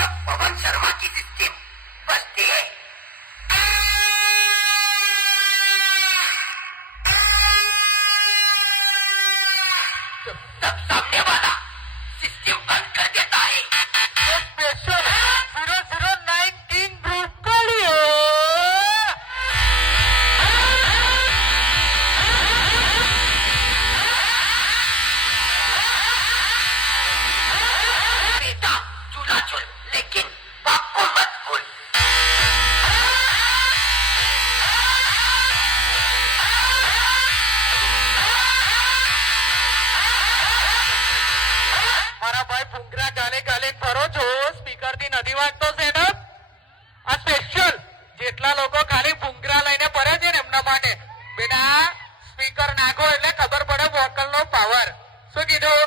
जब पवन शर्मा की सिस्टम बजती है तो तब सामने वाला सिस्टम बंद कर देता है. स्पेशल 0019 किंग ब्रोकलियो. बेटा चूल्हा चुल लेकिन बाप को मत भूल. મારા ભાઈ ભૂંગરા ગાલે ગાલે ફરો છો સ્પીકર થી નથી વાગતો સેટઅપ આ સ્પેશિયલ જેટલા લોકો ખાલી ભૂંગરા લઈને ફરે છે ને એમના માટે બેટા સ્પીકર નાખો એટલે ખબર પડે વોકલ નો પાવર શું કીધું